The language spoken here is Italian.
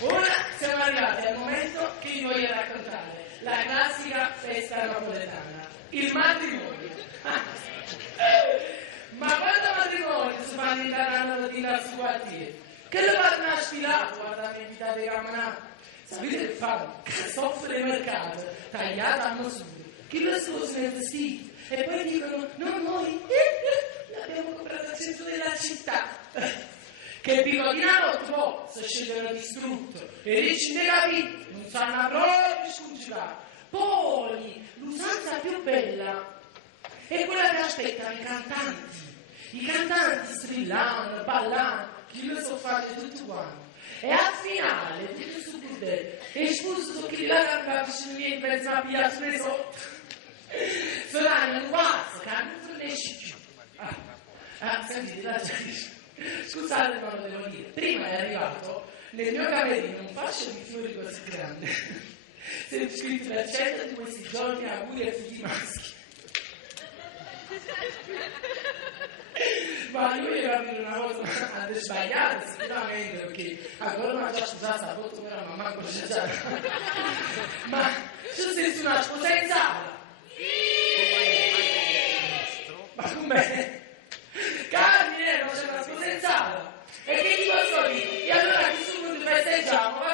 Ora siamo arrivati al momento che vi voglio raccontare, la classica festa napoletana, il matrimonio. Ma quando matrimonio si fa diventare una mattina sul quartiere? Che lo fanno a sfilato, guarda le invitate di Ramanà. Sapete che fanno? Cartoffe del mercato, tagliata a misura, che lo sposano nel vestito, e poi dicono, no noi, l'abbiamo comprato al centro della città. Che bigodinano troppo si scendono distrutto, e ricci ne capito, non sanno proprio scongiurare. Poi, l'usanza più bella è quella che aspettano i cantanti. I cantanti strillavano, ballavano, chi lo so fare tutti quanti. E al finale, tutto questo bordello, è espulso chi la cantava sul mio in mezzo a via sotto. Solano un guazzo che non tornesci più. Sentite, la gente. Scusate, ma lo devo dire. Prima è arrivato nel mio camerino un fascio di fiori così grande. Se scritto la cena di questi giorni auguri ai figli maschi. Ma io gli avevo dire una cosa a sbagliare sicuramente, perché ancora non ha già sposato a voto per la mamma con già. Ma se sei una sposa in sala? Ma com'è? Carmine, non c'è una sposa in sala? E che ti posso dire? E allora che su non ti festeggiamo?